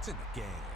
It's in the game.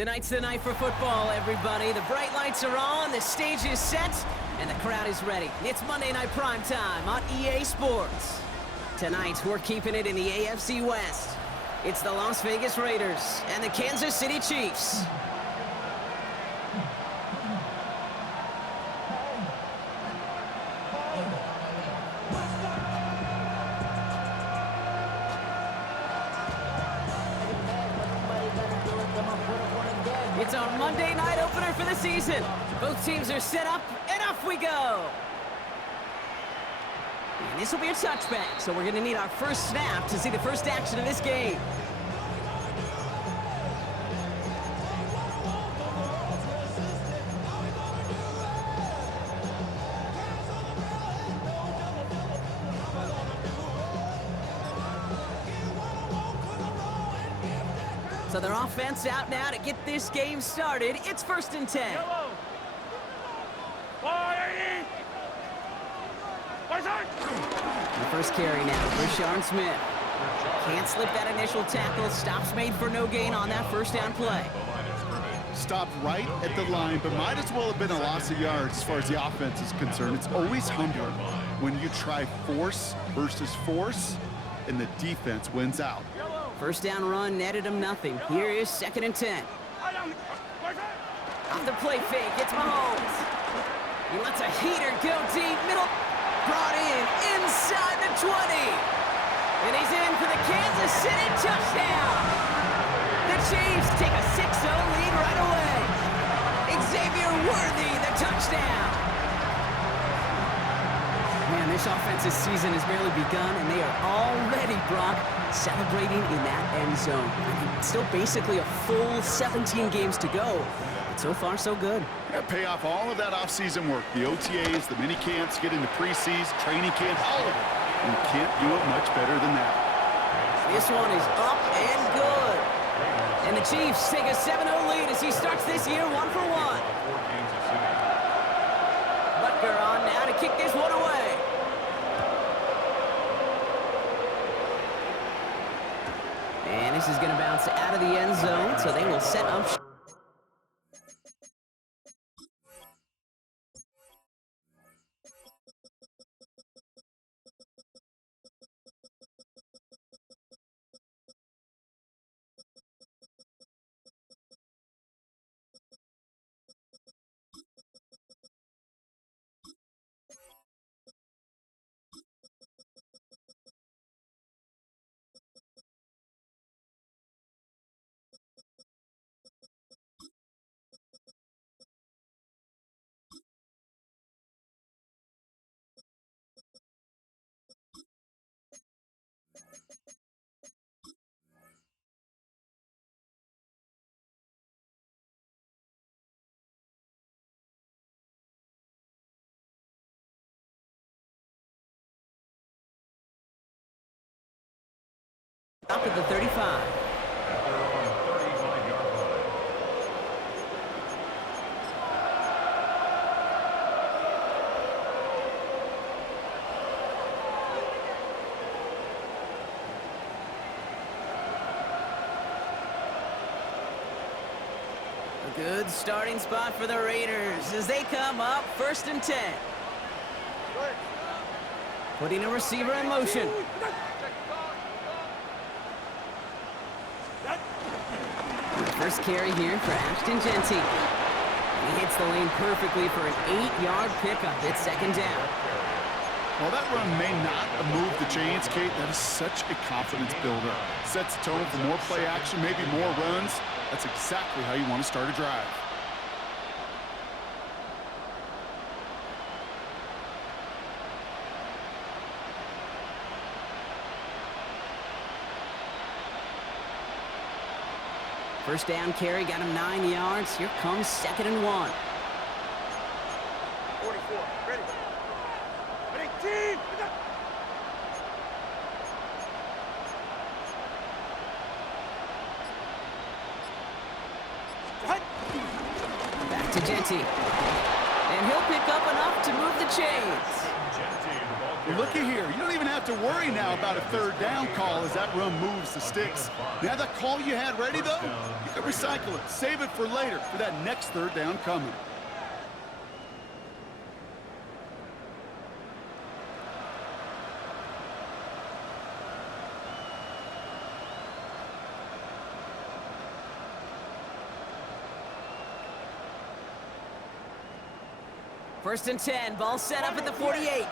Tonight's the night for football, everybody. The bright lights are on, the stage is set, and the crowd is ready. It's Monday Night Primetime on EA Sports. Tonight, we're keeping it in the AFC West. It's the Las Vegas Raiders and the Kansas City Chiefs. It's our Monday night opener for the season. Both teams are set up, and off we go. And this will be a touchback, so we're going to need our first snap to see the first action of this game. So their offense out now to get this game started. It's 1st and 10. The first carry now, Rashawn Smith. Can't slip that initial tackle. Stops made for no gain on that first down play. Stopped right at the line, but might as well have been a loss of yards as far as the offense is concerned. It's always humbling when you try force versus force, and the defense wins out. First down run netted him nothing. Here is 2nd and 10. Off the play fake, it's Mahomes. He lets a heater go deep, middle, brought in, inside the 20. And he's in for the Kansas City touchdown. The Chiefs take a 6-0 lead right away. Xavier Worthy, the touchdown. Man, this offensive season has barely begun, and they are already, Brock, celebrating in that end zone. I mean, still basically a full 17 games to go. But so far, so good. Yeah, pay off all of that off-season work. The OTAs, the mini camps, get into preseason, training camp, all of it. And you can't do it much better than that. This one is up and good. And the Chiefs take a 7-0 lead as he starts this year 1-for-1. Butker on now to kick this one away. And this is going to bounce out of the end zone, so they will set up. Up at the 35. A good starting spot for the Raiders as they come up 1st and 10. Putting a receiver in motion. First carry here for Ashton Jeanty. He hits the lane perfectly for an 8-yard pickup. It's 2nd down. While that run may not have moved the chains, Kate, that is such a confidence builder. Sets the tone for more play action, maybe more runs. That's exactly how you want to start a drive. First down carry, got him 9 yards. Here comes 2nd and 1. 44, ready. Ready, team! Back to Jeanty. And he'll pick up enough to move the chains. Looky here, you don't even have to worry now about a 3rd down call as that run moves the sticks. Now that call you had ready, though, you can recycle it, save it for later, for that next 3rd down coming. First and 10, ball set up at the 48.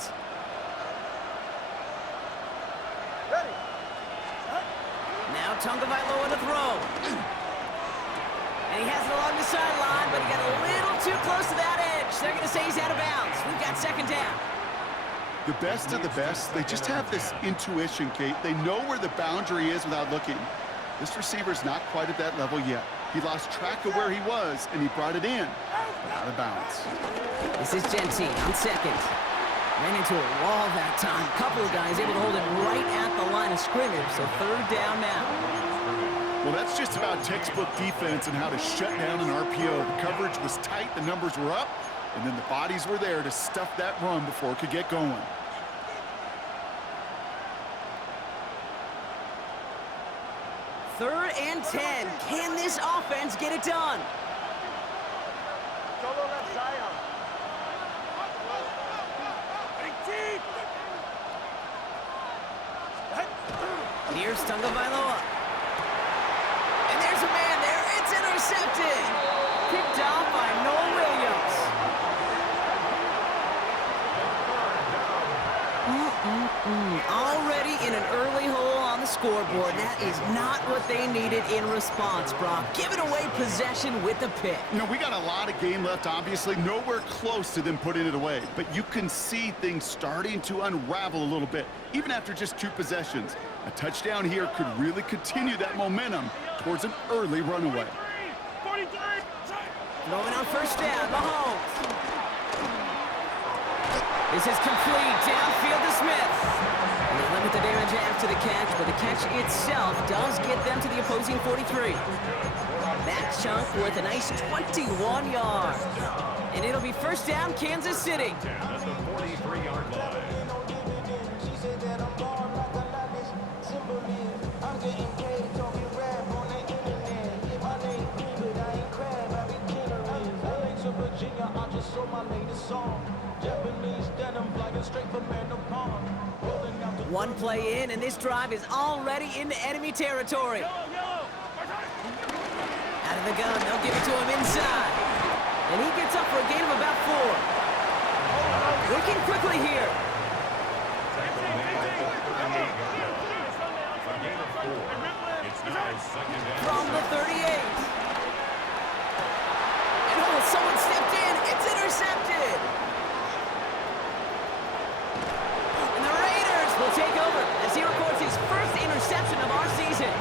Now Tagovailoa to throw. And he has it along the sideline, but he got a little too close to that edge. They're going to say he's out of bounds. We've got 2nd down. The best of the best, they just have this intuition, Kate. They know where the boundary is without looking. This receiver's not quite at that level yet. He lost track of where he was, and he brought it in, but out of bounds. This is Jeanty on 2nd. Ran into a wall that time. A couple of guys able to hold it right at the line of scrimmage, so 3rd down now. Well, that's just about textbook defense and how to shut down an RPO. The coverage was tight, the numbers were up, and then the bodies were there to stuff that run before it could get going. Third and 10. Can this offense get it done? Solo left Zion. Heading team. Here's Tagovailoa. And there's a man there. It's intercepted. Picked off by Noah Williams. Already in an early hole on the scoreboard. That is not what they needed in response, Brock. Giving away possession with the pick. You know, we got a lot of game left, obviously. Nowhere close to them putting it away. But you can see things starting to unravel a little bit, even after just 2 possessions. A touchdown here could really continue that momentum towards an early runaway. 43. Throwing on first down, Mahomes. This is complete, downfield to Smith. And they limit the damage after the catch, but the catch itself does get them to the opposing 43. That chunk worth a nice 21 yards. And it'll be first down, Kansas City. At the 43-yard line. One play in, and this drive is already into enemy territory. Out of the gun, they'll give it to him inside. And he gets up for a gain of about 4. Working quickly here. From the 38. And oh, someone stepped in. It's intercepted. And the Raiders will take over as he records his first interception of our season.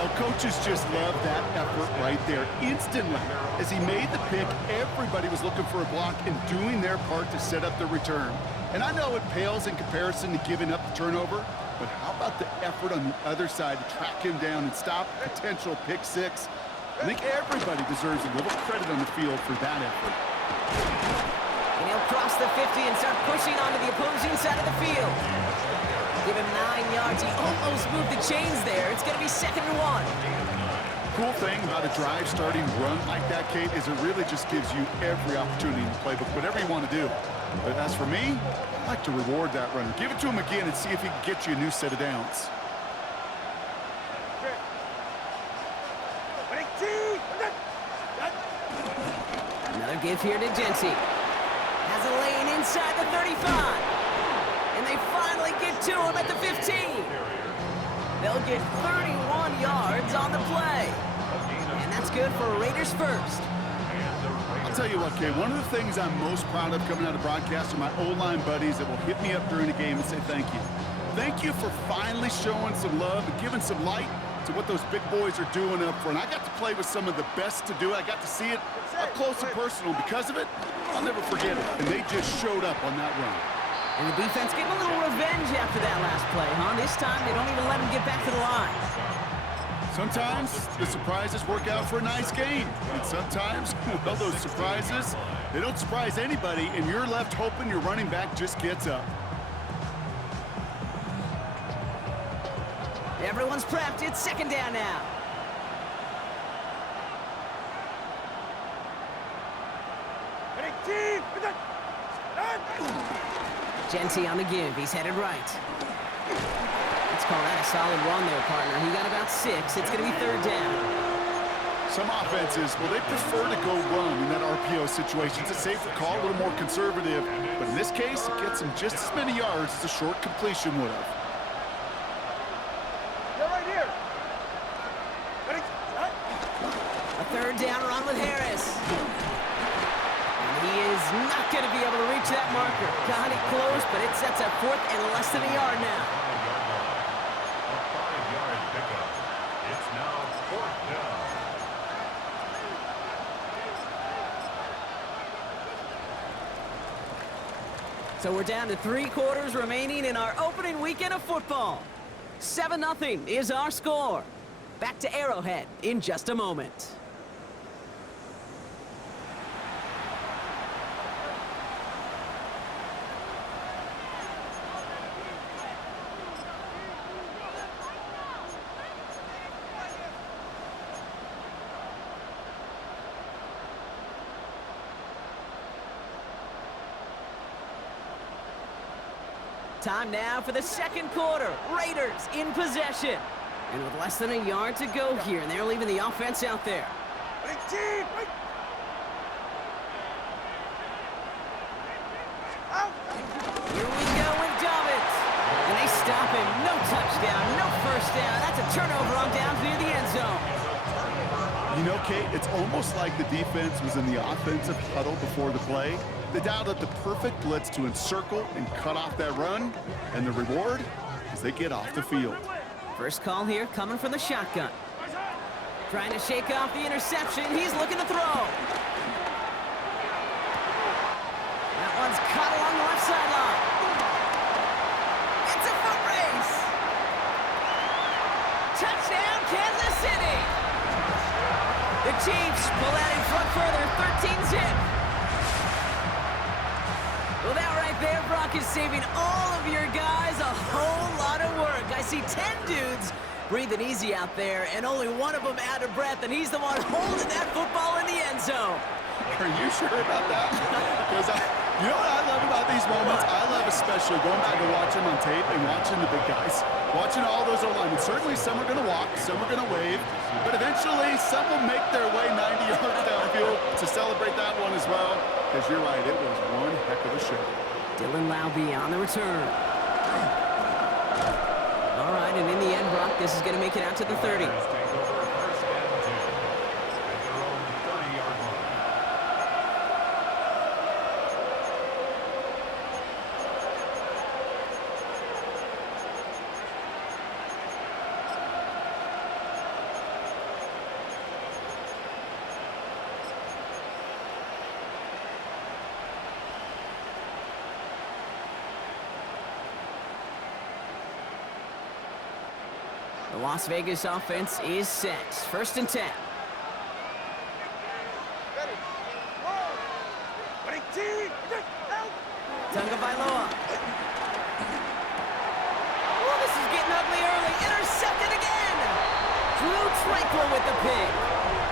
Oh, coaches just love that effort right there. Instantly, as he made the pick, everybody was looking for a block and doing their part to set up the return. And I know it pales in comparison to giving up the turnover, but how about the effort on the other side to track him down and stop a potential pick 6? I think everybody deserves a little credit on the field for that effort. And he'll cross the 50 and start pushing onto the opposing side of the field. Give him 9 yards. He almost moved the chains there. It's going to be 2nd and 1. Cool thing about a drive starting run like that, Kate, is it really just gives you every opportunity in the playbook, whatever you want to do. But as for me, I like to reward that runner. Give it to him again and see if he can get you a new set of downs. Heading team. Another give here to Jency. Has a lane inside the 35. And they finally get to him at the 15. They'll get 31 yards on the play. And that's good for Raiders first. I'll tell you what, Kate, one of the things I'm most proud of coming out of broadcast are my O-line buddies that will hit me up during the game and say thank you. Thank you for finally showing some love and giving some light to what those big boys are doing up front. I got to play with some of the best to do it. I got to see it up close and personal. Because of it, I'll never forget it. And they just showed up on that run. And the defense getting a little revenge after that last play, huh? This time, they don't even let him get back to the line. Sometimes the surprises work out for a nice game. And sometimes, well, those surprises, they don't surprise anybody, and you're left hoping your running back just gets up. Everyone's prepped. It's 2nd down now. Heading team. Jency on the give. He's headed right. Let's call that a solid run there, partner. He got about 6. It's going to be 3rd down. Some offenses, well, they prefer to go run in that RPO situation. It's a safer call, a little more conservative. But in this case, it gets them just as many yards as a short completion would have. You're right here. Heading. A 3rd down run with Harris. And he is not going to be able to reach that marker. Got it close, but it sets up 4th and less than a yard now. A 5-yard pickup. It's now 4th down. So we're down to 3 quarters remaining in our opening weekend of football. 7-0 is our score. Back to Arrowhead in just a moment. Time now for the second quarter. Raiders in possession. And with less than a yard to go here, and they're leaving the offense out there. Running team. Right. Out. Here we go with Dobbins. And they stop him. No touchdown, no first down. That's a turnover on downs near the end zone. You know, Kate, it's almost like the defense was in the offensive huddle before the play. They dialed up the perfect blitz to encircle and cut off that run. And the reward is they get off the field. First call here coming from the shotgun. Trying to shake off the interception. He's looking to throw. That one's caught along the left sideline. It's a foot race. Touchdown, Kansas City. The Chiefs pull out in front further, 13-zip. Well, that right there, Brock, is saving all of your guys a whole lot of work. I see 10 dudes breathing easy out there, and only one of them out of breath, and he's the one holding that football in the end zone. Are you sure about that? Because you know what I love about these moments? I love especially going back and watching on tape and watching the big guys. Watching all those O-linemen. Certainly some are going to walk, some are going to wave, but eventually some will make their way 90 yards downfield to celebrate that one as well. Because you're right, it was one heck of a show. Dylan Laube on the return. All right, and in the end, Brock, this is going to make it out to the 30. Take over first and 10 at their own 30-yard line. The Las Vegas offense is set. First and 10. Ready. Roll. Running team. Out. Tagovailoa. Oh, this is getting ugly early. Intercepted again. Drew Tranquil with the pick.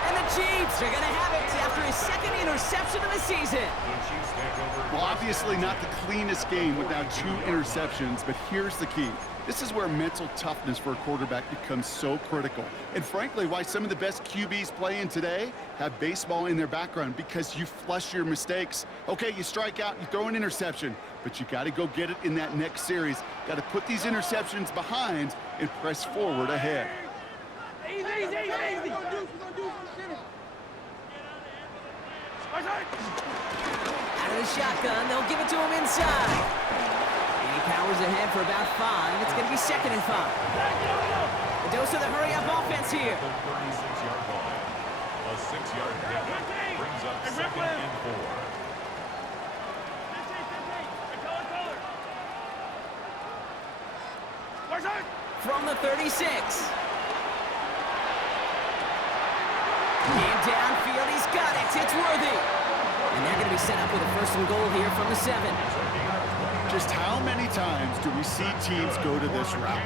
And the Chiefs are going to have it after his second interception of the season. The Chiefs take over. Well, obviously not the cleanest game without 2 interceptions, but here's the key. This is where mental toughness for a quarterback becomes so critical. And frankly, why some of the best QBs playing today have baseball in their background, because you flush your mistakes. Okay, you strike out, you throw an interception, but you got to go get it in that next series. Got to put these interceptions behind and press forward ahead. Easy. We're gonna do Out of the shotgun, they'll give it to him inside. And he powers ahead for about 5. It's going to be second and 5. The dose of the hurry-up offense here. The 36-yard line. A 6-yard pickup brings up second and 4. From the 36. And downfield, he's got it. It's Worthy. And they're going to be set up with a first and goal here from the 7. Just how many times do we see teams go to this route?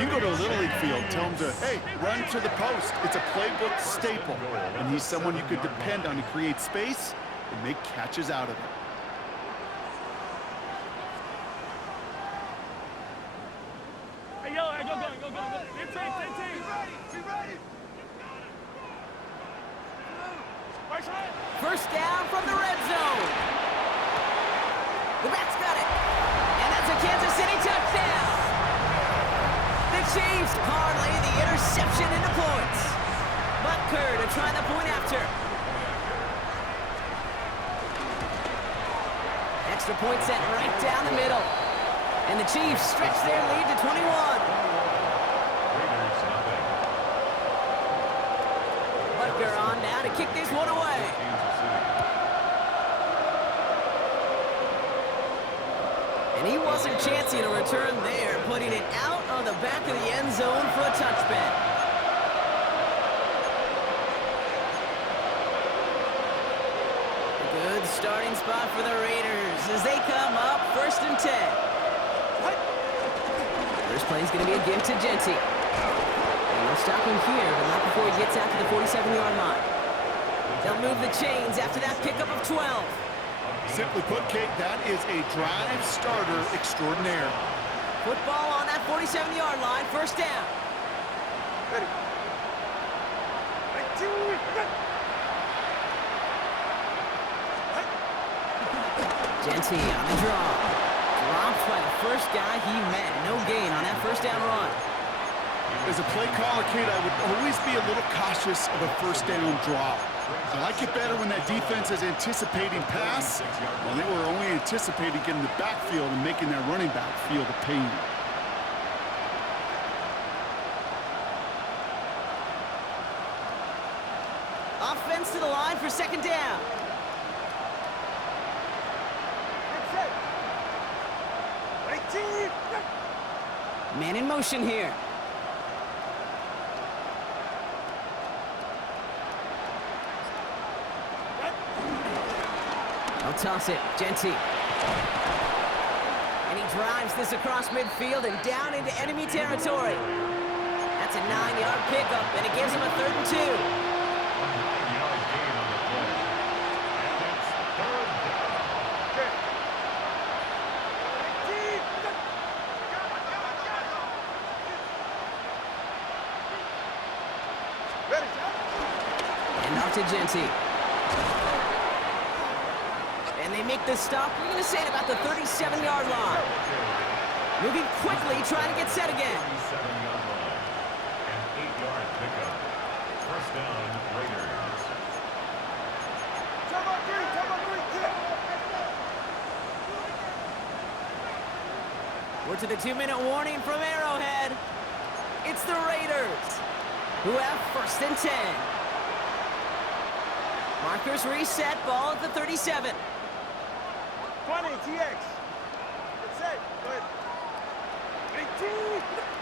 You go to a Little League field, tell them to, hey, run to the post. It's a playbook staple. And he's someone you could depend on to create space and make catches out of it. Hey, yo, go. Be ready. First down from the red zone. The back's got it. And that's a Kansas City touchdown. The Chiefs parlay the interception into points. Butker to try the point after. Extra point set right down the middle. And the Chiefs stretch their lead to 21. Raiders nothing. Butker on now to kick this one away. Kansas City. And he wasn't chancing a return there, putting it out on the back of the end zone for a touchback. A good starting spot for the Raiders as they come up first and 10. First play is going to be a give to Genty. And they'll stop him here, but not before he gets out to the 47-yard line. They'll move the chains after that pickup of 12. Simply put, Kate, that is a drive starter extraordinaire. Football on that 47-yard line, first down. Ready. 19. Genty on the draw. Dropped by the first guy he met. No gain on that first down run. As a play caller, Kate, I would always be a little cautious of a first down drop. I like it better when that defense is anticipating pass, while they were only anticipating getting the backfield and making their running back feel the pain. Offense to the line for second down. Set. 19. Man in motion here. I'll toss it. Genty. And he drives this across midfield and down into enemy territory. That's a 9-yard pickup, and it gives him a 3rd and 2. 9-yard gain on the play. And it's 3rd down. Okay. 19. Ready. And off to Genty. And they make the stop, we're going to say, at about the 37-yard line. Moving quickly, trying to get set again. 37-yard line. An 8-yard pickup. First down, Raiders. Time out 3. We're to the 2-minute warning from Arrowhead. It's the Raiders, who have 1st and 10. Markers reset, ball at the 37. 20, TX. Get set. Go ahead. 18.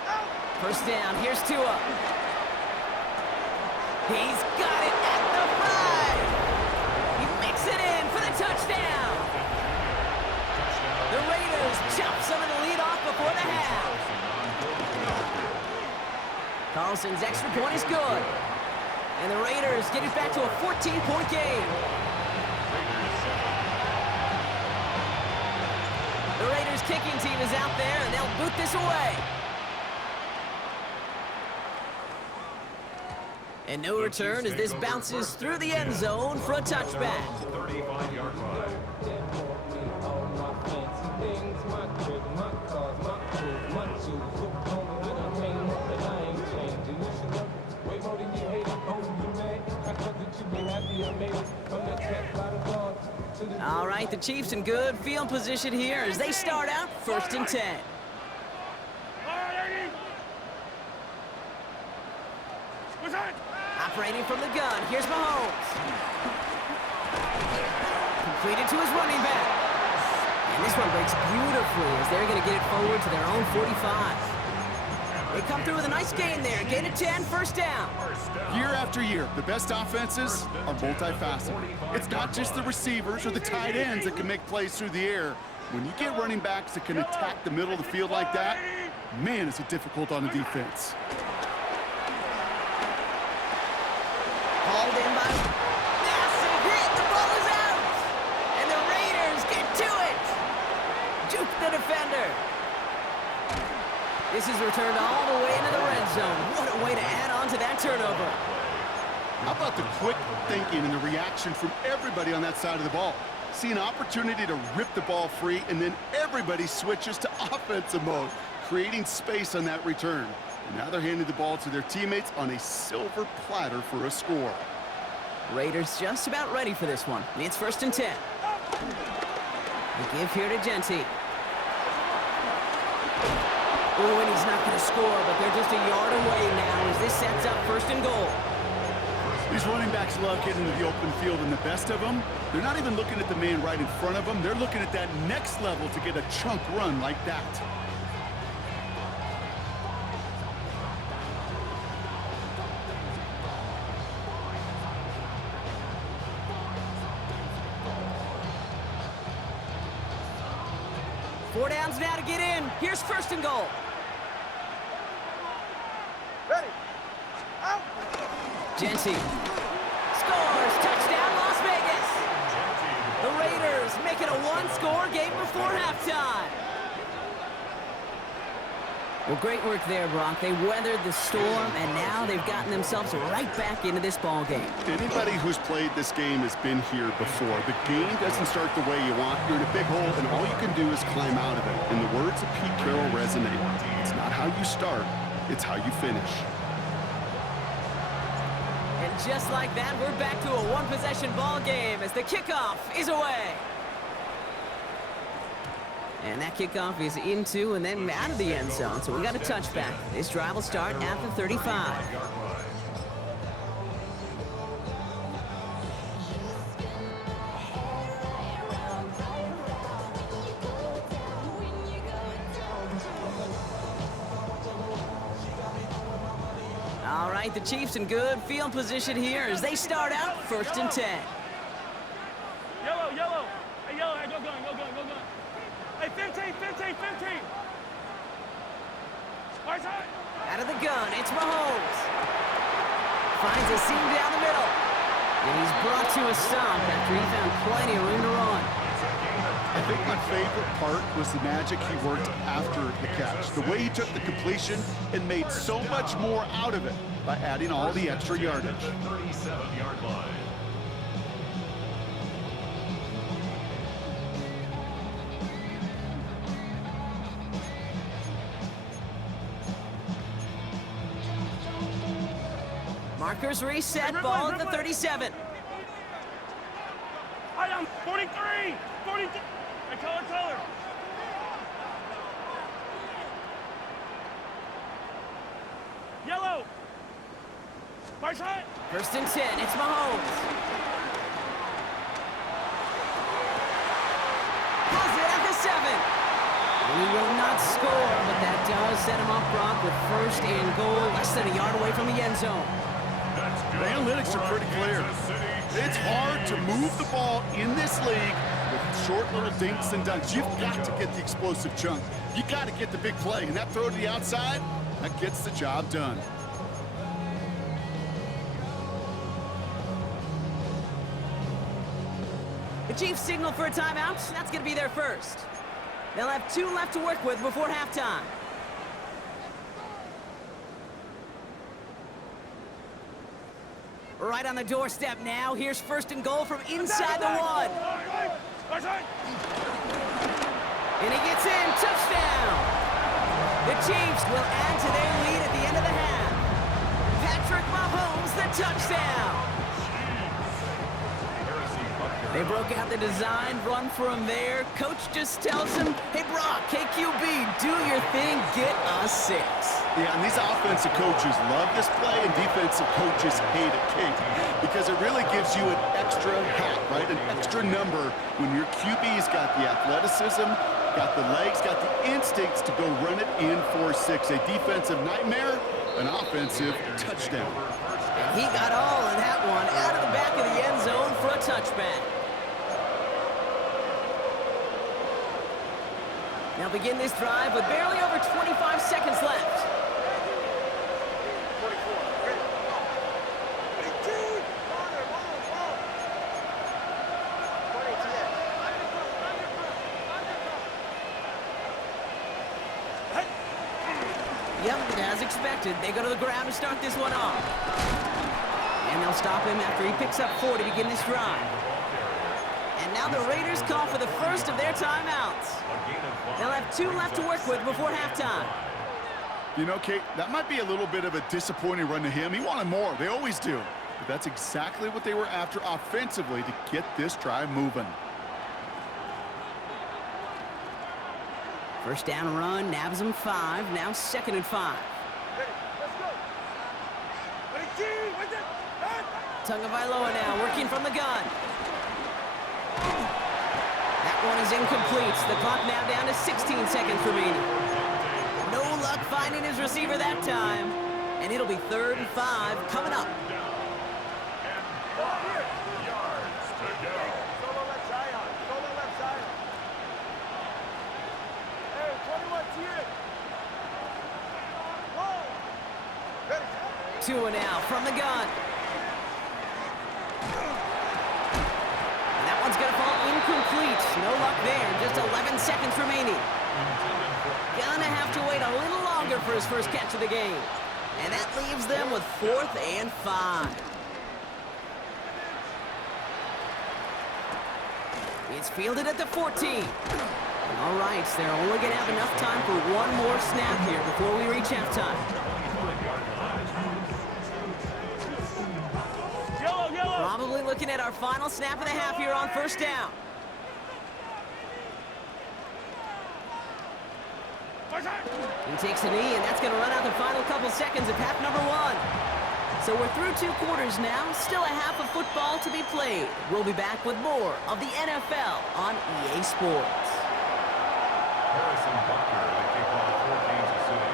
Out. First down, here's Tua. He's got it at the 5. He makes it in for the touchdown. The Raiders chop some of the lead off before the half. Carlson's extra point is good. And the Raiders get it back to a 14-point game. The Raiders kicking team is out there, and they'll boot this away. And no return as this bounces through the end zone for a touchback. 35-yard line. All right, the Chiefs in good field position here as they start out 1st and 10. What's that? Operating from the gun, here's Mahomes. Completed to his running back. And this one breaks beautifully as they're going to get it forward to their own 45. They come through with a nice gain there. Gain of 10, first down. Year after year, the best offenses are multifaceted. It's not just the receivers or the tight ends that can make plays through the air. When you get running backs that can attack the middle of the field like that, man, is it difficult on the defense. Hauled in by massive hit. The ball is out. And the Raiders get to it. Juke the defender. This is returned all the way into the red zone. What a way to add on to that turnover. How about the quick thinking and the reaction from everybody on that side of the ball? See an opportunity to rip the ball free, and then everybody switches to offensive mode, creating space on that return. And now they're handing the ball to their teammates on a silver platter for a score. Raiders just about ready for this one. It's 1st and 10. The give here to Genty. Oh, and he's not going to score, but they're just a yard away now as this sets up 1st and goal. These running backs love getting into the open field, and the best of them, they're not even looking at the man right in front of them. They're looking at that next level to get a chunk run like that. Four downs now to get in. Here's 1st and goal. Ready. Out. Genty scores. Touchdown, Las Vegas. The Raiders make it a one-score game before halftime. Well, great work there, Brock. They weathered the storm, and now they've gotten themselves right back into this ball game. Anybody who's played this game has been here before. The game doesn't start the way you want. You're in a big hole, and all you can do is climb out of it. And the words of Pete Carroll resonate. It's not how you start, it's how you finish. And just like that, we're back to a one-possession ball game as the kickoff is away. And that kickoff is into and then out of the end zone, so we got a touchback. This drive will start at the 35. All right, the Chiefs in good field position here as they start out 1st and 10. Yellow, yellow. Hey, yellow. Hey, go going, go going, go going. Hey, 15, 15, 15. Right side. Out of the gun, it's Mahomes. Finds a seam down the middle. And he's brought to a stop after he found plenty of room to run. I think my favorite part was the magic he worked after the catch. The way he took the completion and made so much more out of it by adding all the extra yardage. 37-yard line. Markers reset, ball at the 37. I am 43, 42. Hey, color. Yellow. Right side. 1st and 10, it's Mahomes. Has it at the 7. And he will not score, but that does set him up, Brock, with 1st and goal, less than a yard away from the end zone. The analytics are pretty clear. It's hard to move the ball in this league with short little dinks and dunks. You've got to get the explosive chunk. You got to get the big play, and that throw to the outside, that gets the job done. The Chiefs signal for a timeout. That's going to be their first. They'll have 2 left to work with before halftime. Right on the doorstep now. Here's 1st and goal from inside the 1. Right side. And he gets in. Touchdown. The Chiefs will add to their lead at the end of the half. Patrick Mahomes, the touchdown. They broke out the design, run from there. Coach just tells him, hey, Brock, KQB, do your thing, get a 6. Yeah, and these offensive coaches love this play, and defensive coaches hate it, Kate, because it really gives you an extra hat, right? An extra number when your QB's got the athleticism, got the legs, got the instincts to go run it in for 6. A defensive nightmare, an offensive touchdown. And he got all of that one out of the back of the end zone for a touchback. They'll begin this drive with barely over 25 seconds left. 44. Ready. 18. Ball. 20 TX. Yep, as expected, they go to the ground to start this one off. And they'll stop him after he picks up 4 to begin this drive. And now the Raiders call for the first of their timeouts. They'll have 2 left to work with before halftime. You know, Kate, that might be a little bit of a disappointing run to him. He wanted more. They always do. But that's exactly what they were after offensively to get this drive moving. First down run, nabs him 5. Now 2nd and 5. Ready. Let's go. 18. With it. Tagovailoa now working from the gun. That one is incomplete. The clock now down to 16 seconds remaining. No luck finding his receiver that time. And it'll be 3rd and 5 coming up. Yards to go. Solo left Zion. Hey, 21 TX. Whoa. Ready. 2 and out from the gun. And that one's going to fall incomplete. No luck there. Just 11 seconds remaining. intended for Gonna have to wait a little longer for his first catch of the game. And that leaves them with 4th and 5. It's fielded at the 14. All right, so they're only going to have enough time for one more snap here before we reach halftime. Yellow, yellow. Probably looking at our final snap of the half here on first down. He takes a knee, and that's going to run out the final couple seconds of half number 1. So we're through 2 quarters now, still a half of football to be played. We'll be back with more of the NFL on EA Sports. Harrison Butker to kick off for Kansas City.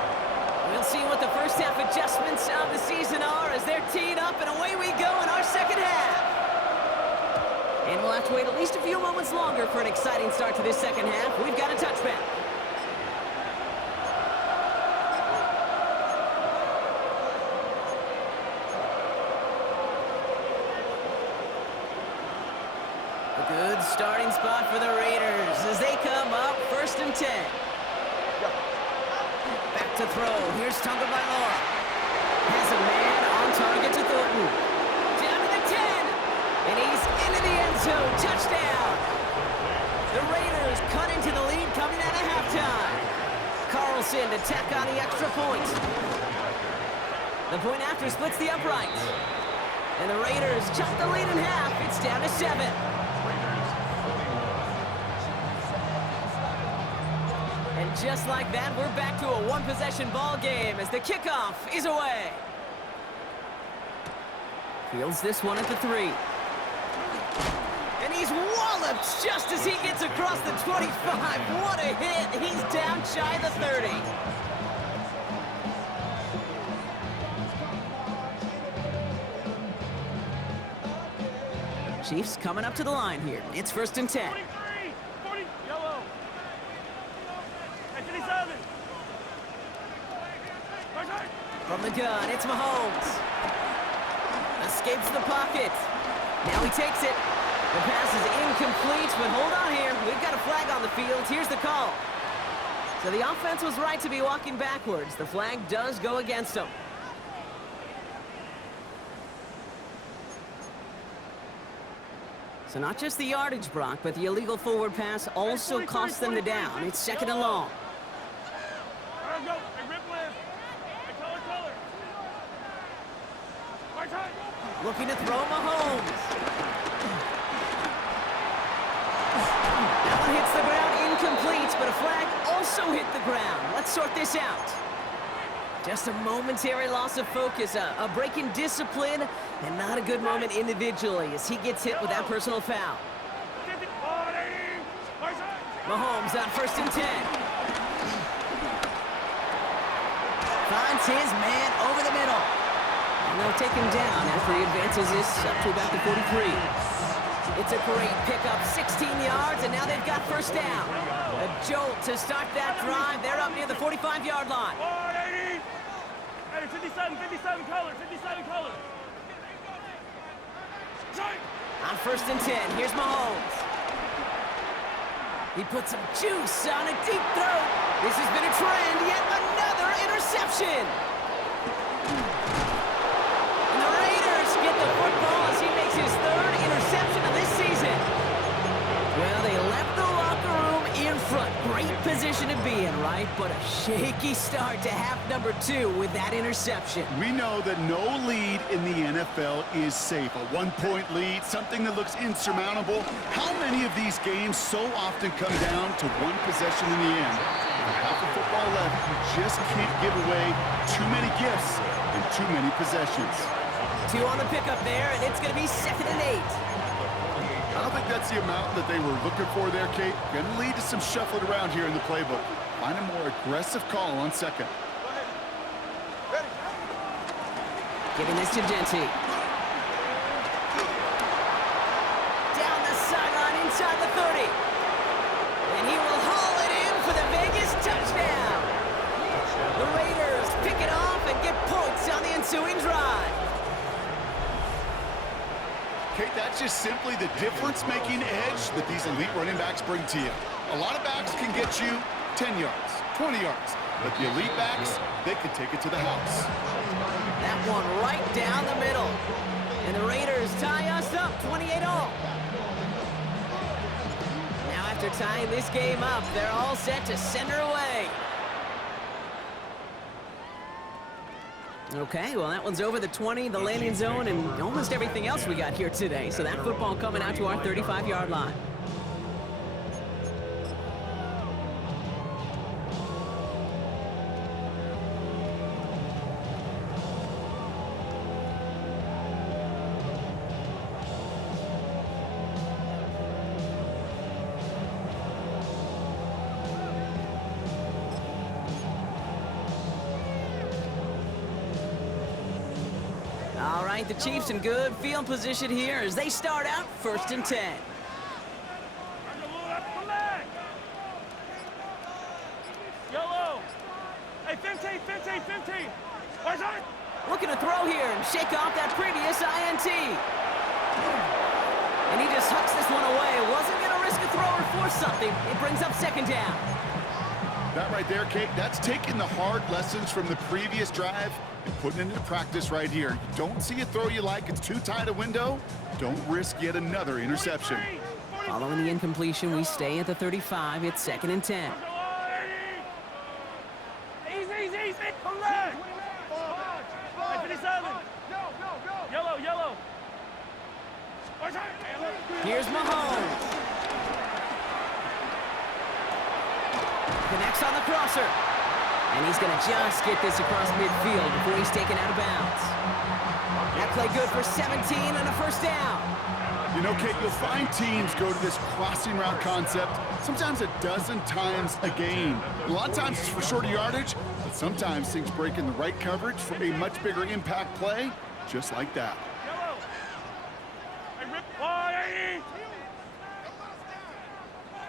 We'll see what the first half adjustments of the season are as they're teed up, and away we go in our second half. And we'll have to wait at least a few moments longer for an exciting start to this second half. We've got a touchback. A good starting spot for the Raiders as they come up 1st and 10. Back to throw. Here's Tagovailoa. Has a man on target to Thornton. Down to the 10. And he's into the end zone. Touchdown. The Raiders cut into the lead coming out of halftime. Carlson to tack on the extra point. The point after splits the uprights. And the Raiders chop the lead in half. It's down to 7. And just like that, we're back to a one-possession ball game as the kickoff is away. Fields this one at the 3. And he's walloped just as he gets across the 25. What a hit. He's down shy of the 30. Chiefs coming up to the line here. It's 1st and 10. 43, 40, yellow. At 57. From the gun, it's Mahomes. Escapes the pocket. Now he takes it. The pass is incomplete, but hold on here. We've got a flag on the field. Here's the call. So the offense was right to be walking backwards. The flag does go against them. So not just the yardage, Brock, but the illegal forward pass also cost them the down. It's 2nd and long. Let's go. Hey, rip lift. Hey, color. Right side. Looking to throw Mahomes. That one hits the ground incomplete, but a flag also hit the ground. Let's sort this out. Just a momentary loss of focus, a break in discipline, and not a good moment individually as he gets hit with that personal foul. 50, 180. Right side. Mahomes on 1st and 10. Finds his man over the middle. And they'll take him down after he advances this up to about the 43. It's a great pickup, 16 yards, and now they've got 1st down. A jolt to start that drive. They're up near the 45-yard line. 180. Hey, 57 color. Side. On 1st and 10, here's Mahomes. He puts some juice on a deep throw. This has been a trend, yet another interception. And the Raiders get the football as he makes his 3rd interception of this season. Well, they left the locker room in front. Great position to be in, right? But a shaky start to half number 2 with that interception. We know that no lead in the NFL is safe. A one-point lead, something that looks insurmountable. How many of these games so often come down to one possession in the end? With half of football left, you just can't give away too many gifts and too many possessions. 2 on the pickup there, and it's going to be 2nd and 8. I don't think that's the amount that they were looking for there, Kate. Going to lead to some shuffling around here in the playbook. Find a more aggressive call on 2nd. Giving this to Genty. Down the sideline inside the 30. And he will haul it in for the Vegas touchdown. The Raiders pick it off and get points on the ensuing drive. Kate, that's just simply the difference-making edge that these elite running backs bring to you. A lot of backs can get you 10 yards, 20 yards. But the elite backs, they can take it to the house. That one right down the middle. And the Raiders tie us up 28 all. Now after tying this game up, they're all set to send her away. Okay, well, that one's over the 20, the landing zone, and almost everything else we got here today. So that football coming out to our 35-yard line. All right, the Chiefs in good field position here as they start out 1st and 10. Yellow. Hey, 15, 15, 15. Where's that? Looking to throw here and shake off that previous INT. And he just hucks this one away. Wasn't going to risk a throw or force something. It brings up 2nd down. That right there, Kate, that's taking the hard lessons from the previous drive and putting it into practice right here. You don't see a throw you like, it's too tight a window, don't risk yet another interception. Following the incompletion, we stay at the 35. It's 2nd and 10. Easy. Come back. Hey, 57. Yellow. Where's that? Here's Mahomes. Connects on the crosser. And he's going to just get this across midfield before he's taken out of bounds. That play good for 17 and a 1st down. You know, Kate, you'll find teams go to this crossing route concept sometimes a dozen times a game. A lot of times it's for shorter yardage, but sometimes things break in the right coverage for a much bigger impact play, just like that. Yellow. Hey, Rip.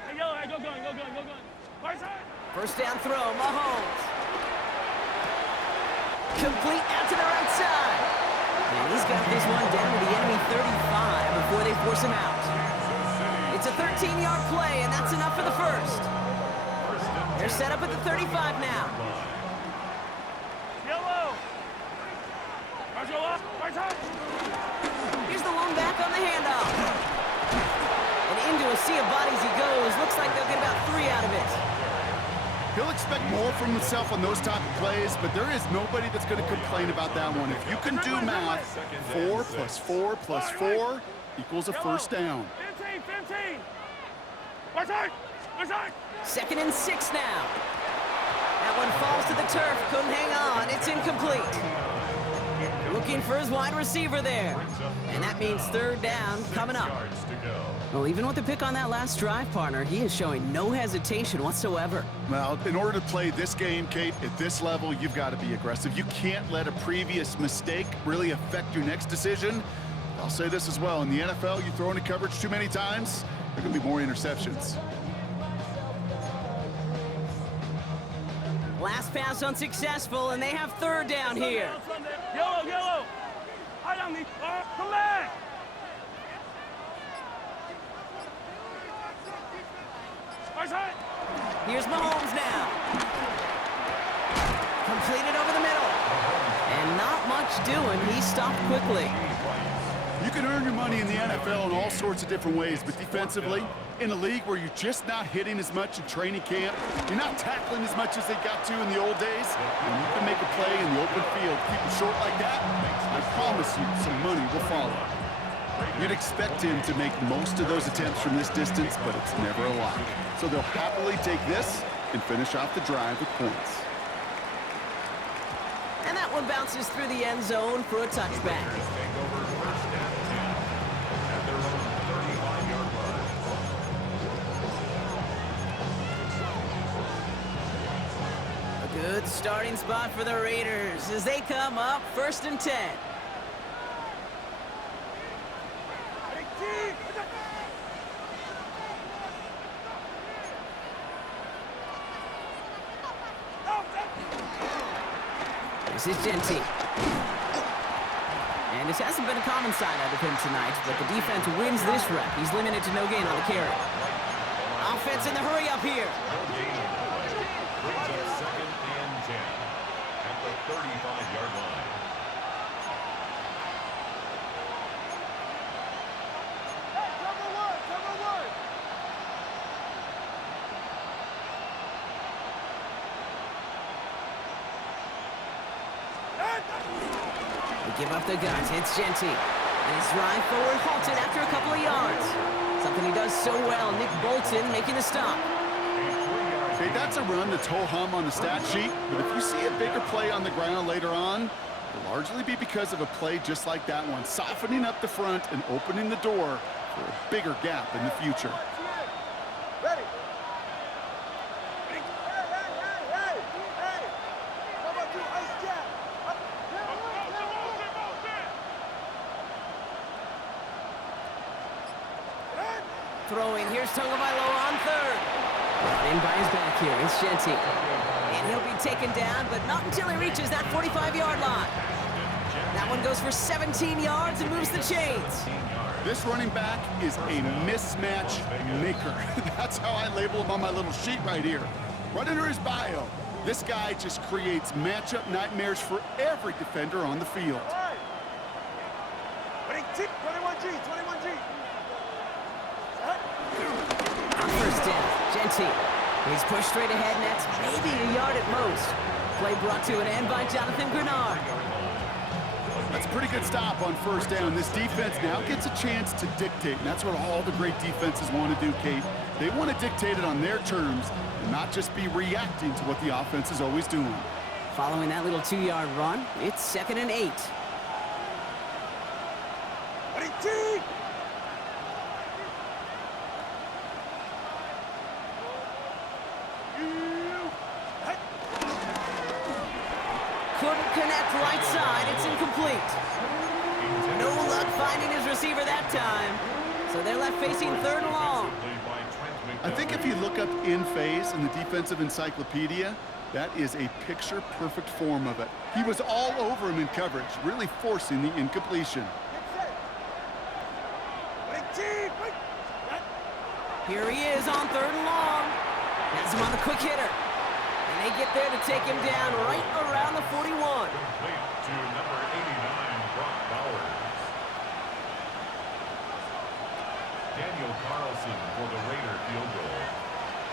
Hey, Yellow. Hey, go going. Where's that? 1st down throw, Mahomes. Complete out to the right side. And he's got this one down to the enemy 35 before they force him out. It's a 13-yard play, and that's enough for the 1st. They're set up at the 35 now. Yellow. Where's that? Here's the lone back on the handoff. And into a sea of bodies he goes. Looks like they'll get about 3 out of it. He'll expect more from himself on those type of plays, but there is nobody that's going to complain about that one. If you can do math, 4 plus 4 plus 4 equals a 1st down. 15. Where's that? 2nd and 6 now. That one falls to the turf. Couldn't hang on. It's incomplete. Looking for his wide receiver there. And that means 3rd down coming up. Well, even with the pick on that last drive, partner, he is showing no hesitation whatsoever. Well, in order to play this game, Kate, at this level, you've got to be aggressive. You can't let a previous mistake really affect your next decision. I'll say this as well. In the NFL, you throw into coverage too many times, there are going to be more interceptions. Last pass unsuccessful, and they have 3rd down here. Yellow. Hide on me. Come back. Where's that? Here's Mahomes now. Completed over the middle. And not much doing. He stopped quickly. You can earn your money in the NFL in all sorts of different ways, but defensively, in a league where you're just not hitting as much in training camp, you're not tackling as much as they got to in the old days, when you can make a play in the open field, keep it short like that, I promise you some money will follow. You'd expect him to make most of those attempts from this distance, but it's never a lock. So they'll happily take this and finish off the drive with points. And that one bounces through the end zone for a touchback. A good starting spot for the Raiders as they come up 1st and 10. This is Genty. And this hasn't been a common sign out of him tonight, but the defense wins this rep. He's limited to no gain on the carry. Offense in the hurry up here. Brings up 2nd and 10 at the 35-yard line. They give up the guns. It's Genty. And his drive forward halted after a couple of yards. Something he does so well. Nick Bolton making the stop. Okay, that's a run that's ho-hum on the stat sheet, but if you see a bigger play on the ground later on, it'll largely be because of a play just like that one, softening up the front and opening the door for a bigger gap in the future. Ready. Throwing. Here's Tagovailoa on third. Brought in by his back here. It's Genty. And he'll be taken down, but not until he reaches that 45-yard line. That one goes for 17 yards and moves the chains. This running back is a mismatch maker. That's how I label him on my little sheet right here. Right under his bio, this guy just creates matchup nightmares for every defender on the field. 21G, 21G. On first down, Genty. He's pushed straight ahead, and that's maybe a yard at most. Play brought to an end by Jonathan Grenard. That's a pretty good stop on first down. This defense now gets a chance to dictate, and that's what all the great defenses want to do, Kate. They want to dictate it on their terms and not just be reacting to what the offense is always doing. Following that little 2-yard run, it's 2nd and 8. 22. Couldn't connect right side. It's incomplete. No luck finding his receiver that time. So they're left facing 3rd and long. I think if you look up in phase in the defensive encyclopedia, that is a picture-perfect form of it. He was all over him in coverage, really forcing the incompletion. Here he is on 3rd and long. Has him on the quick hitter. And they get there to take him down right around the 41. Complete to number 89, Brock Bowers. Daniel Carlson for the Raider field goal.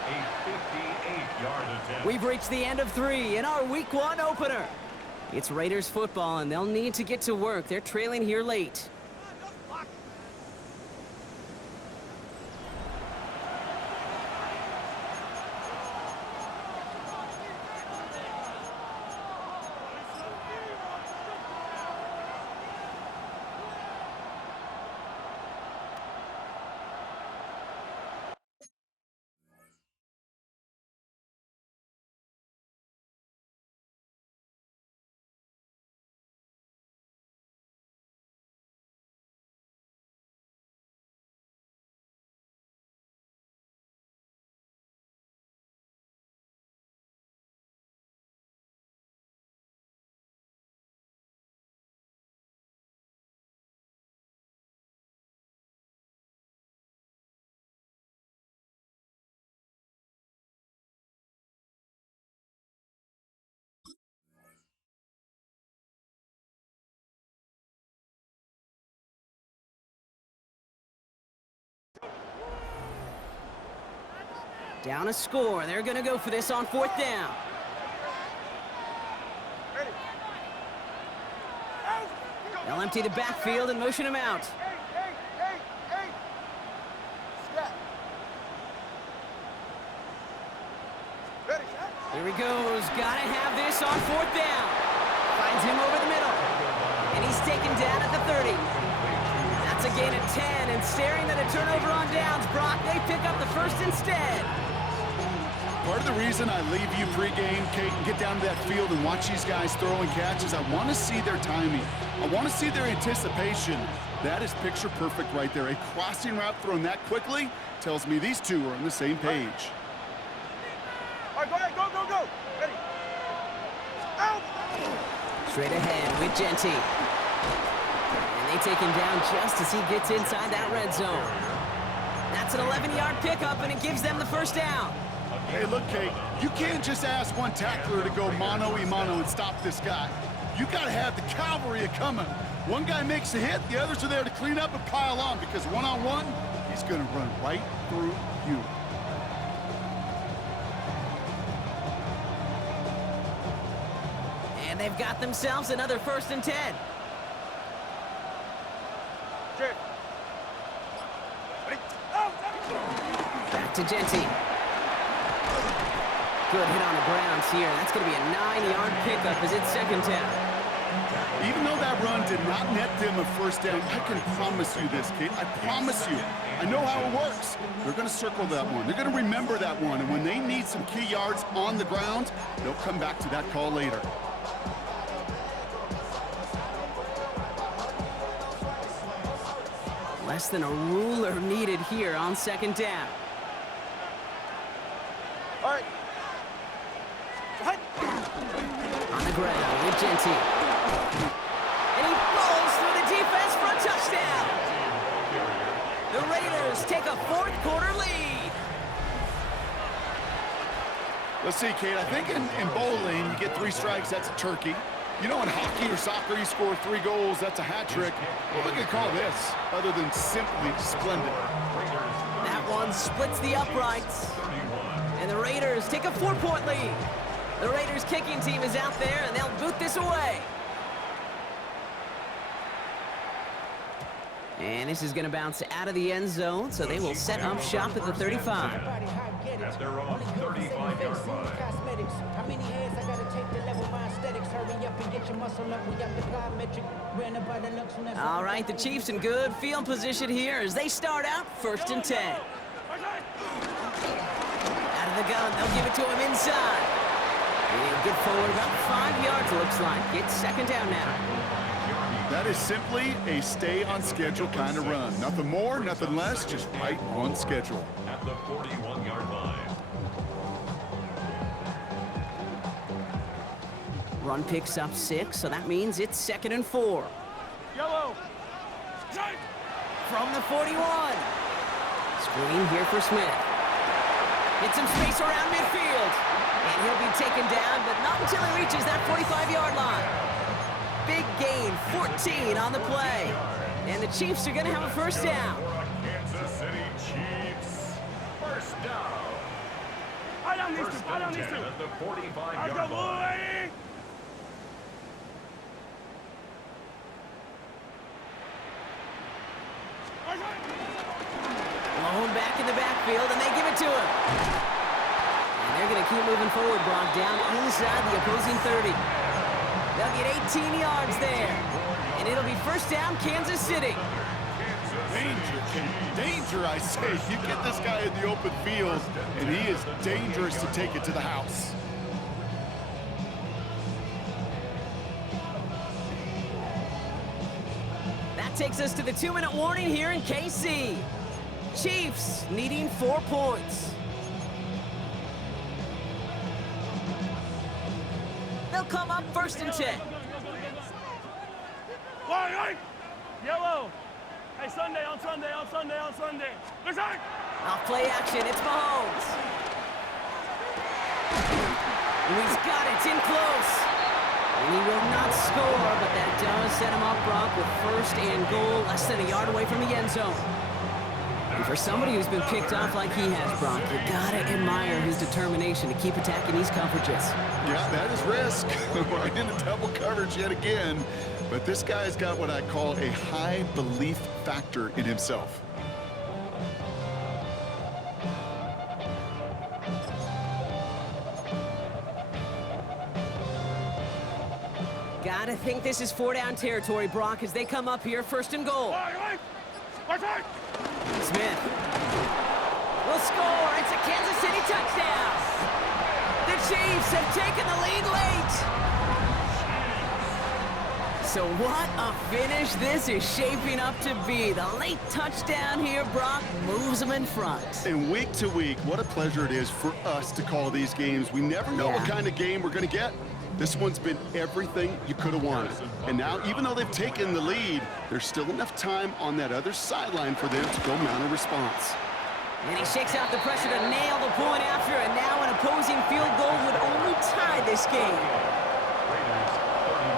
A 58-yard attempt. We've reached the end of 3 in our Week 1 opener. It's Raiders football, and they'll need to get to work. They're trailing here late. Down a score. They're going to go for this on 4th down. They'll empty the backfield and motion him out. Here he goes. Gotta have this on 4th down. Finds him over the middle. And he's taken down at the 30. That's a gain of 10, and staring at a turnover on downs, Brock, they pick up the first instead. Part of the reason I leave you pregame, Kate, and get down to that field and watch these guys throw and catch is I want to see their timing. I want to see their anticipation. That is picture perfect right there. A crossing route thrown that quickly tells me these two are on the same page. All right, go ahead, go, go, go. Ready. Out. Straight ahead with Genty. And they take him down just as he gets inside that red zone. That's an 11-yard pickup, and it gives them the first down. Hey, look, Kate, you can't just ask one tackler to go mano-a-mano and stop this guy. You got to have the cavalry coming. One guy makes a hit, the others are there to clean up and pile on, because one-on-one, he's going to run right through you. And they've got themselves another 1st and 10. Check. Ready? Oh, Back to Genty. Good hit on the grounds here. That's going to be a 9-yard pickup as it's 2nd down. Even though that run did not net them a 1st down, I can promise you this, Kate. I promise you. I know how it works. They're going to circle that one. They're going to remember that one. And when they need some key yards on the ground, they'll come back to that call later. Less than a ruler needed here on 2nd down. all right. Hut. On the ground with Genty. And he rolls through the defense for a touchdown. The Raiders take a 4th quarter lead. Let's see, Kate. I think in bowling, you get 3 strikes, that's a turkey. You know, in hockey or soccer, you score 3 goals, that's a hat trick. What we could call this, other than simply splendid? That one splits the uprights. And the Raiders take a 4-point lead. The Raiders kicking team is out there, and they'll boot this away. And this is going to bounce out of the end zone, so they will set up shop at the 35. At their own 35-yard line. How many heads I gotta take to level my aesthetics? Hurry up and get your muscle up. We got the plyometric. Ran about the looks when All right, the Chiefs in good field position here as they start out 1st and 10. Out of the gun, they'll give it to him inside. And he'll get forward about 5 yards, it looks like. It's 2nd down now. That is simply a stay-on-schedule kind of run. Nothing more, nothing less, just right on schedule. At the 41-yard line. Run picks up 6, so that means it's 2nd and 4. Yellow. Strike. From the 41. Screen here for Smith. Get some space around midfield. And he'll be taken down, but not until he reaches that 45-yard line. Big gain, 14 on the play. And the Chiefs are going to have a 1st down. Kansas City Chiefs. 1st down. I don't need First to. I don't and need 10 to. at the I'll 45-yard go, line. boy. Blown back in the backfield, and they give it to him. And they're going to keep moving forward, Brock, down inside the opposing 30. They'll get 18 yards there. And it'll be 1st down, Kansas City. Danger, Kate. Danger, I say. You get this guy in the open field, and he is dangerous to take it to the house. That takes us to the 2-minute warning here in KC. Chiefs needing 4 points. They'll come up 1st and 10. Why? Yellow. Hey, Sunday on Sunday on Sunday on Sunday. Let's go. Off play action, it's Mahomes. And he's got it, in close. And he will not score, but that does set him up, Brock, with 1st and goal, less than a yard away from the end zone. And for somebody who's been picked off like he has, Brock, you gotta admire his determination to keep attacking these coverages. Yeah, that is risk. Right into double coverage yet again. But this guy's got what I call a high belief factor in himself. Gotta think this is 4-down territory, Brock, as they come up here, 1st and goal. Smith will score. It's a Kansas City touchdown. The Chiefs have taken the lead late. So what a finish this is shaping up to be. The late touchdown here, Brock, moves them in front. And week to week, what a pleasure it is for us to call these games. We never know what kind of game we're going to get. This one's been everything you could have wanted. And now, even though they've taken the lead, there's still enough time on that other sideline for them to go mount a response. And he shakes out the pressure to nail the point after, and now an opposing field goal would only tie this game. Raiders 35.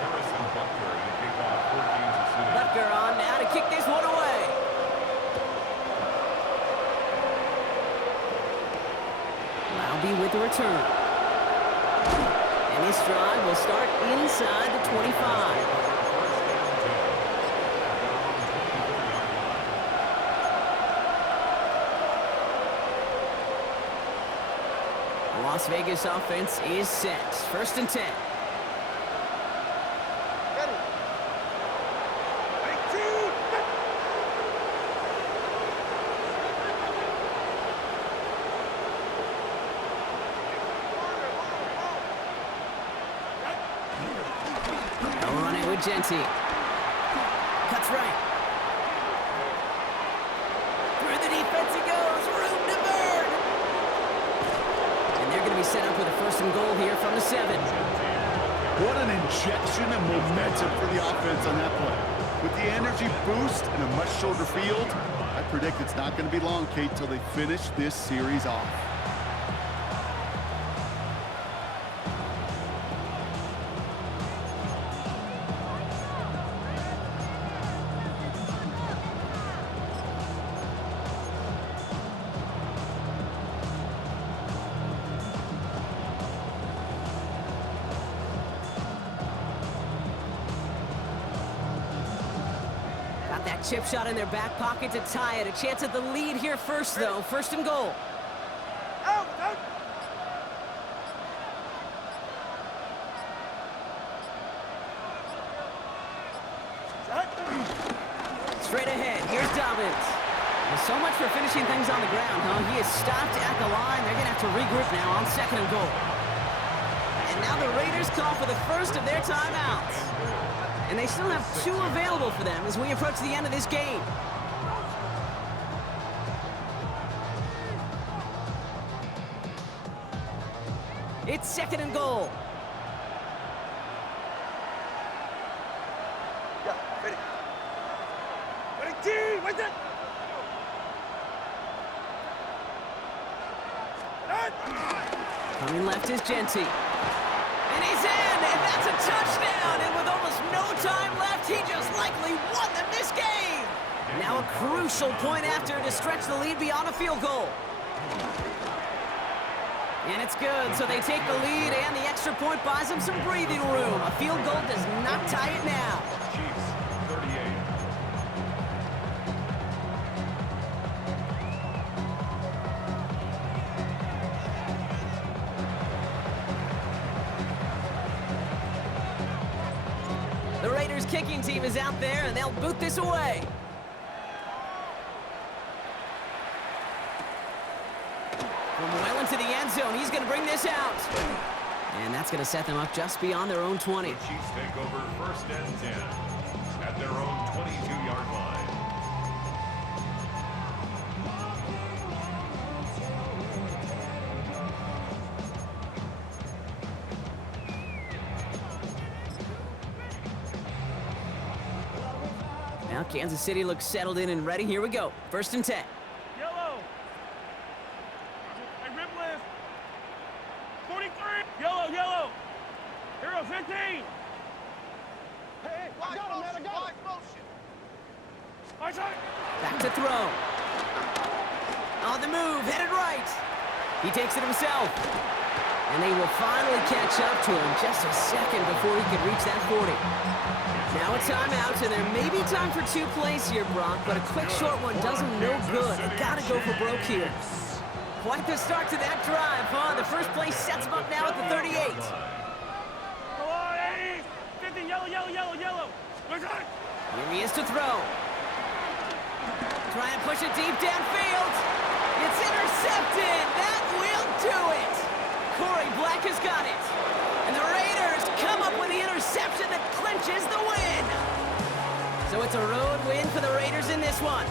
Harrison Butker to kick off 4 games of shooting. Butker on now to kick this one away. Laube with the return. And this drive will start inside the 25. The Las Vegas offense is set. 1st and 10. Ready. 18. They'll run it with Genty. Cuts right. Through the defense he goes. Room to burn. And they're going to be set up with a 1st and goal here from the 7. What an injection of momentum for the offense on that play. With the energy boost and a much shorter field, I predict it's not going to be long, Kate, till they finish this series off. Got that chip shot in their back pocket to tie it. A chance at the lead here first, though. 1st and goal. Out, out. Straight ahead. Here's Dobbins. Well, so much for finishing things on the ground, huh? He is stopped at the line. They're going to have to regroup now on 2nd and goal. And now the Raiders call for the first of their timeouts. And they still have 2 available for them as we approach the end of this game. It's 2nd and goal. Yeah, ready. 18. Wait there. Coming left is Genty. And he's in, and that's a touchdown. And with almost no time left, he just likely won them this game. Now a crucial point after to stretch the lead beyond a field goal. And it's good, so they take the lead, and the extra point buys them some breathing room. A field goal does not tie it now. Chiefs 38. The Raiders kicking team is out there, and they'll boot this away. From well into the end zone, he's going to bring this out. And that's going to set them up just beyond their own 20. The Chiefs take over 1st and 10 at their own 22-yard line. Now Kansas City looks settled in and ready. Here we go. 1st and 10. Yellow. Hey, rip lift. 43. Yellow, yellow. Hero 15. Hey, I got him, man. I got him. My side. Back to throw. On the move, headed right. He takes it himself. And they will finally catch up to him just a second before he can reach that 40. Now a timeout, and there may be time for 2 plays here, Brock, but a quick short one does him no good. They gotta go for broke here. Quite the start to that drive, huh? The first play sets him up now at the 38. Come on, 80. 50. Yellow, yellow, yellow, yellow. My side. Here he is to throw. Trying to push it deep downfield. It's intercepted. That will do it. Corey Black has got it. And the Raiders come up with the interception that clinches the win. So it's a road win for the Raiders in this one.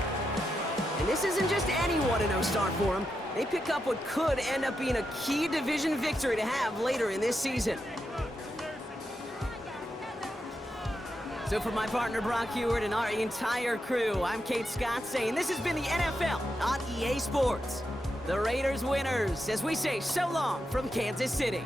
And this isn't just any 1-0 start for them. They pick up what could end up being a key division victory to have later in this season. So for my partner Brock Heward and our entire crew, I'm Kate Scott saying this has been the NFL on EA Sports. The Raiders winners, as we say so long from Kansas City.